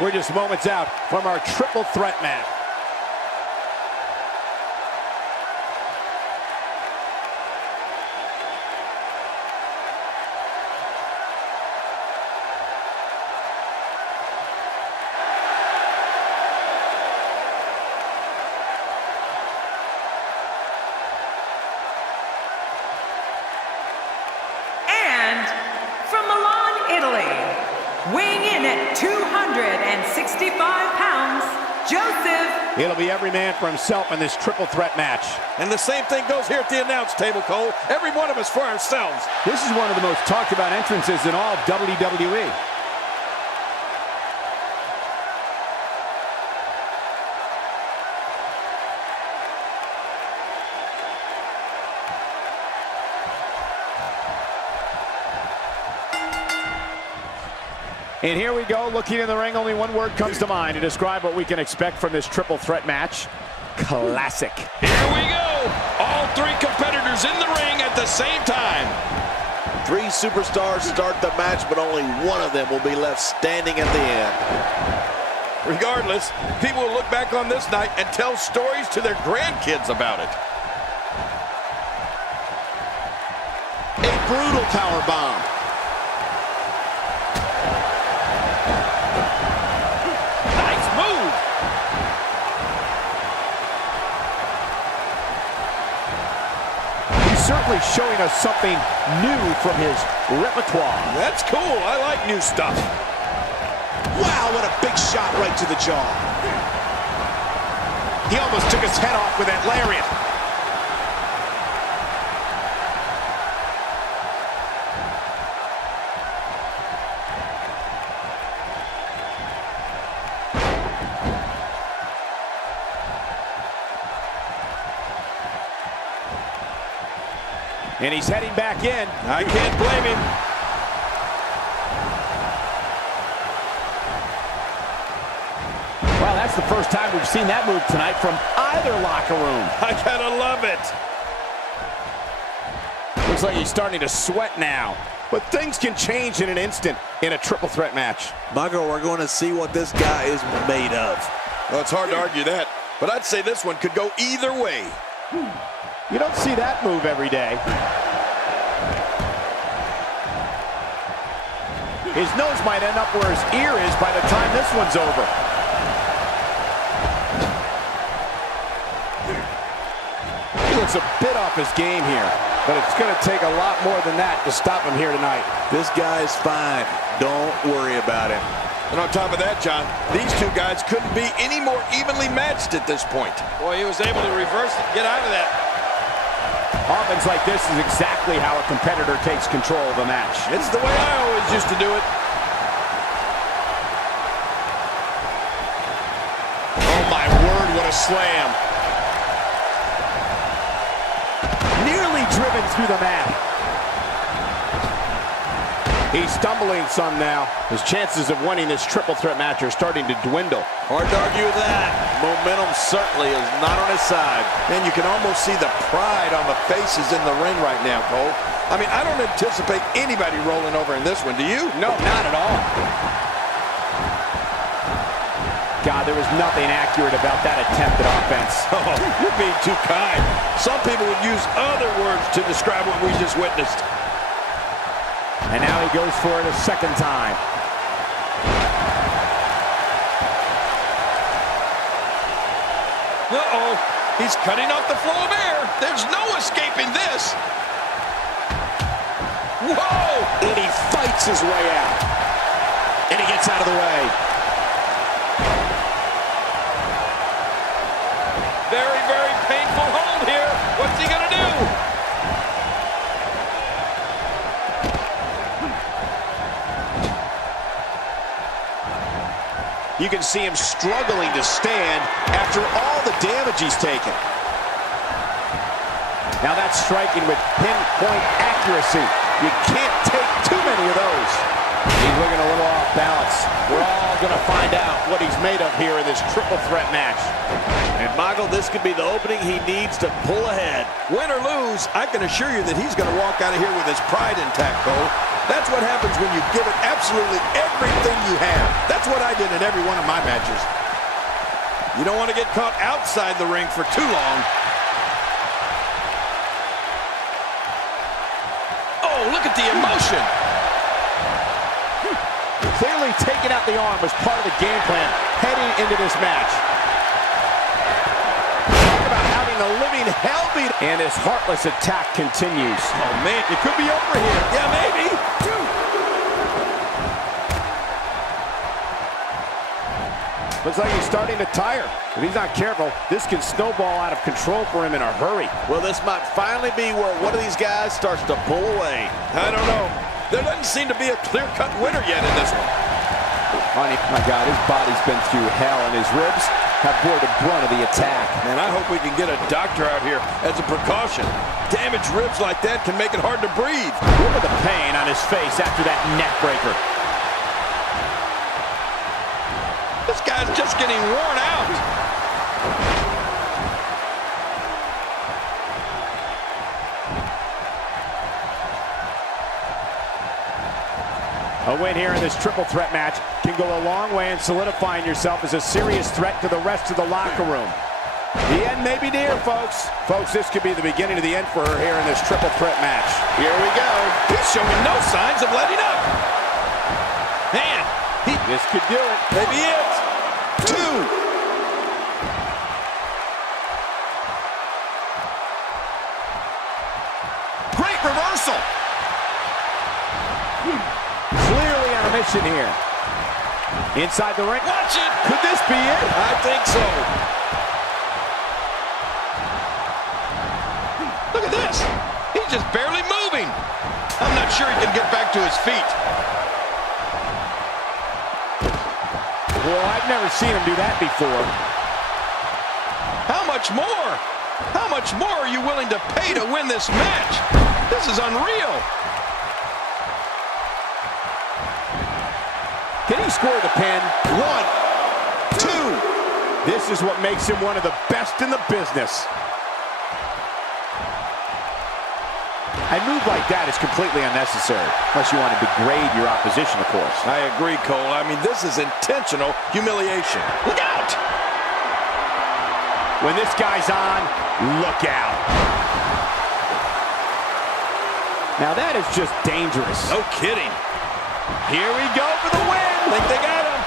We're just moments out from our triple threat match. Weighing in at 265 pounds, Joseph. It'll be every man for himself in this triple threat match. And the same thing goes here at the announce table, Cole. Every one of us for ourselves. This is one of the most talked about entrances in all of WWE. And here we go, looking in the ring, only one word comes to mind to describe what we can expect from this triple threat match. Classic. Here we go. All three competitors in the ring at the same time. Three superstars start the match, but only one of them will be left standing at the end. Regardless, people will look back on this night and tell stories to their grandkids about it. A brutal powerbomb. Certainly showing us something new from his repertoire. That's cool. I like new stuff. Wow, what a big shot right to the jaw. He almost took his head off with that lariat. And he's heading back in. I can't blame him. Well, that's the first time we've seen that move tonight from either locker room. I gotta love it. Looks like he's starting to sweat now. But things can change in an instant in a triple threat match. Michael, we're going to see what this guy is made of. Well, it's hard to argue that, but I'd say this one could go either way. You don't see that move every day. His nose might end up where his ear is by the time this one's over. He looks a bit off his game here, but it's going to take a lot more than that to stop him here tonight. This guy's fine. Don't worry about him. And on top of that, John, these two guys couldn't be any more evenly matched at this point. Boy, he was able to reverse it and get out of that. Offense like this is exactly how a competitor takes control of a match. It's the way I always used to do it. Oh, my word, what a slam. Nearly driven through the mat. He's stumbling some now. His chances of winning this triple threat match are starting to dwindle. Hard to argue with that. Momentum certainly is not on his side. And you can almost see the pride on the faces in the ring right now, Cole. I mean, I don't anticipate anybody rolling over in this one, do you? No, not at all. God, there was nothing accurate about that attempt at offense. Oh, you're being too kind. Some people would use other words to describe what we just witnessed. And now he goes for it a second time. Uh-oh, he's cutting off the flow of air. There's no escaping this. Whoa! And he fights his way out. And he gets out of the way. Very, very painful hold here. What's he gonna do? You can see him struggling to stand after all the damage he's taken. Now that's striking with pinpoint accuracy. You can't take too many of those. He's looking a little off balance. We're all going to find out what he's made of here in this triple threat match. And Michael, this could be the opening he needs to pull ahead. Win or lose, I can assure you that he's going to walk out of here with his pride intact, Cole. That's what happens when you give it absolutely everything you have. That's what I did in every one of my matches. You don't want to get caught outside the ring for too long. Oh, look at the emotion. Clearly taking out the arm was part of the game plan heading into this match. Talk about having the living hell beat. And his heartless attack continues. Oh, man, it could be over here. Yeah, maybe. Looks like he's starting to tire. If he's not careful, this can snowball out of control for him in a hurry. Well, this might finally be where one of these guys starts to pull away. I don't know. There doesn't seem to be a clear-cut winner yet in this one. My God, his body's been through hell, and his ribs have bore the brunt of the attack. Man, I hope we can get a doctor out here as a precaution. Damaged ribs like that can make it hard to breathe. Look at the pain on his face after that neck breaker. This guy's just getting worn out. A win here in this triple threat match can go a long way in solidifying yourself as a serious threat to the rest of the locker room. The end may be near, folks. Folks, this could be the beginning of the end for her here in this triple threat match. Here we go. He's showing no signs of letting up. Man, this could do it. Maybe it. 2. Great reversal. Clearly on a mission here. Inside the ring. Watch it. Could this be it? I think so. Look at this. He's just barely moving. I'm not sure he can get back to his feet. Well, I've never seen him do that before. How much more? How much more are you willing to pay to win this match? This is unreal. Can he score the pin? 1, 2. This is what makes him one of the best in the business. A move like that is completely unnecessary, unless you want to degrade your opposition, of course. I agree, Cole. I mean, this is intentional humiliation. Look out! When this guy's on, look out. Now that is just dangerous. No kidding. Here we go for the win. Think they got him.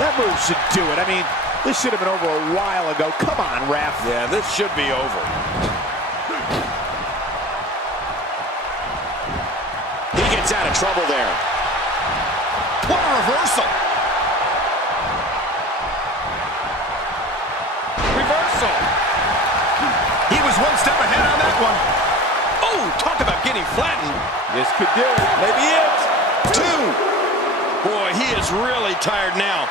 That move should do it. I mean, this should have been over a while ago. Come on, ref. Yeah, this should be over. He gets out of trouble there. What a reversal. Reversal. He was one step ahead on that one. Oh, talk about getting flattened. This could do it. Maybe it. 2. Boy, he is really tired now.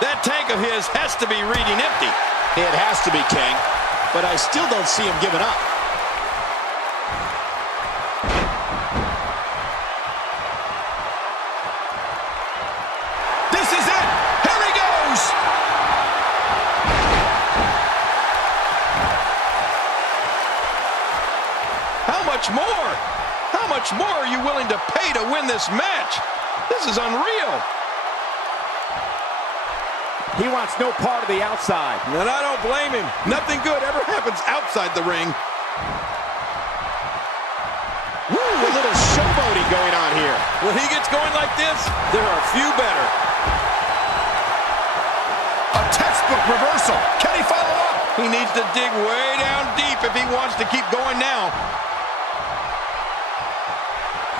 That tank of his has to be reading empty. It has to be, King, but I still don't see him giving up. This is it. Here he goes. How much more? How much more are you willing to pay to win this match? This is unreal. He wants no part of the outside. And I don't blame him. Nothing good ever happens outside the ring. Woo, a little showboating going on here. When he gets going like this, there are few better. A textbook reversal. Can he follow up? He needs to dig way down deep if he wants to keep going now.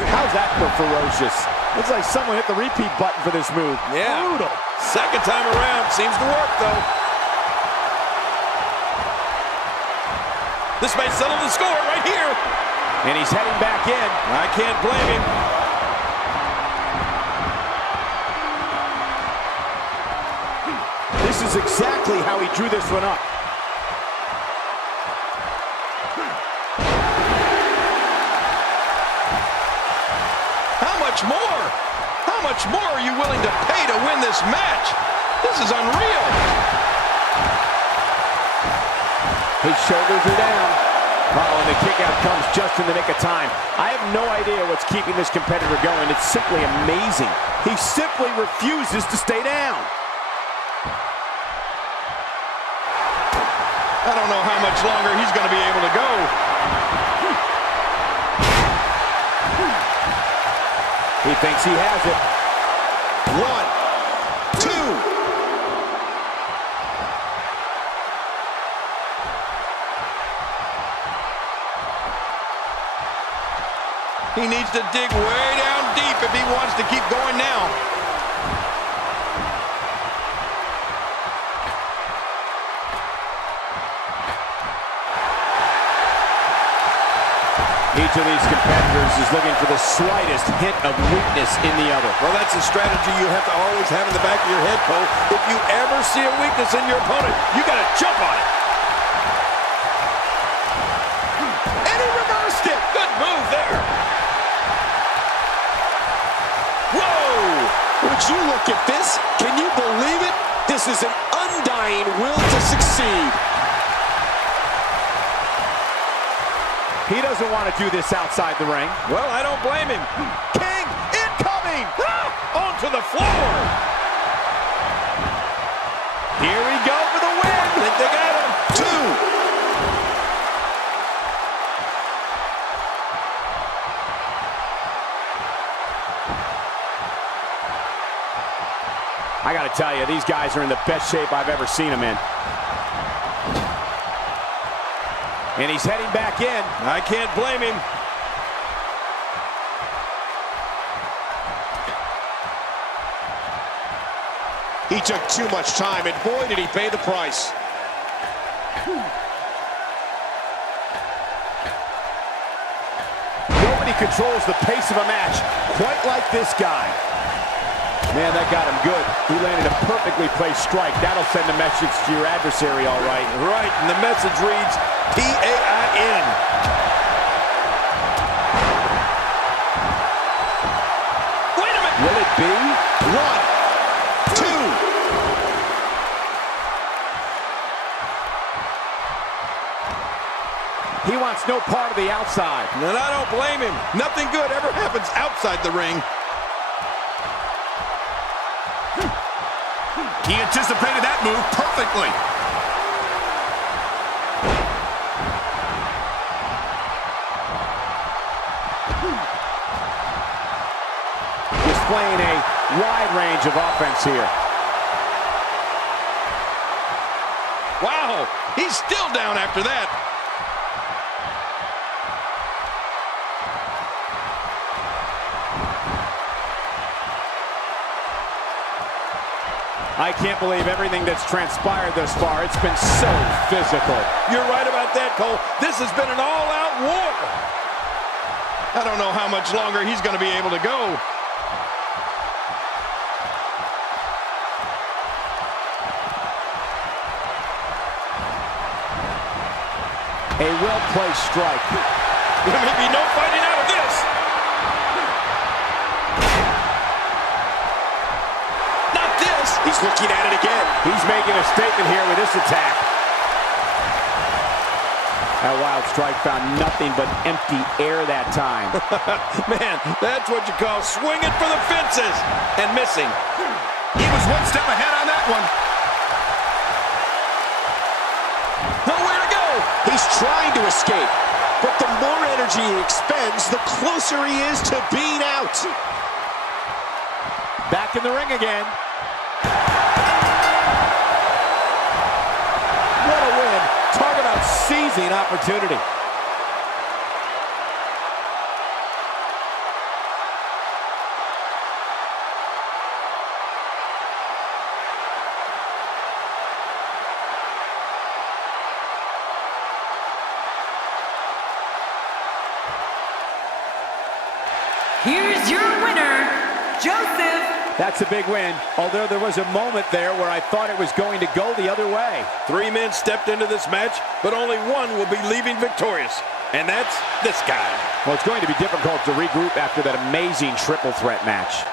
How's that for ferocious? Looks like someone hit the repeat button for this move. Yeah. Brutal. Second time around. Seems to work, though. This may settle the score right here. And he's heading back in. I can't blame him. This is exactly how he drew this one up. How much more? How much more are you willing to pay to win this match? This is unreal. His shoulders are down. Oh, and the kick out comes just in the nick of time. I have no idea what's keeping this competitor going. It's simply amazing. He simply refuses to stay down. I don't know how much longer he's going to be able to go. He thinks he has it. 1, 2. He needs to dig way down deep if he wants to keep going now. Each of these competitors is looking for the slightest hint of weakness in the other. Well, that's a strategy you have to always have in the back of your head, Cole. If you ever see a weakness in your opponent, you got to jump on it. And he reversed it. Good move there. Whoa! Would you look at this? Can you believe it? This is an undying will to succeed. He doesn't want to do this outside the ring. Well, I don't blame him. King incoming! Onto the floor! Here we go for the win! I think they got him. 2. I got to tell you, these guys are in the best shape I've ever seen them in. And he's heading back in. I can't blame him. He took too much time, and boy, did he pay the price. Nobody controls the pace of a match quite like this guy. Man, that got him good. He landed a perfectly placed strike. That'll send a message to your adversary, all right. Right, and the message reads, P-A-I-N. Wait a minute. Will it be? 1, 2. He wants no part of the outside. And I don't blame him. Nothing good ever happens outside the ring. He anticipated that move perfectly. Displaying a wide range of offense here. Wow, he's still down after that. I can't believe everything that's transpired thus far. It's been so physical. You're right about that, Cole. This has been an all-out war. I don't know how much longer he's going to be able to go. A well-placed strike. There may be no fighting out of this. Not this. He's looking at it again. He's making a statement here with this attack. That wild strike found nothing but empty air that time. Man, that's what you call swinging for the fences and missing. He was one step ahead on that one. Nowhere to go. He's trying to escape, but the more energy he expends, the closer he is to being out. Back in the ring again. What a win. Talk about seizing opportunity. Here's your winner, Joseph. That's a big win, although there was a moment there where I thought it was going to go the other way. 3 men stepped into this match, but only one will be leaving victorious, and that's this guy. Well, it's going to be difficult to regroup after that amazing triple threat match.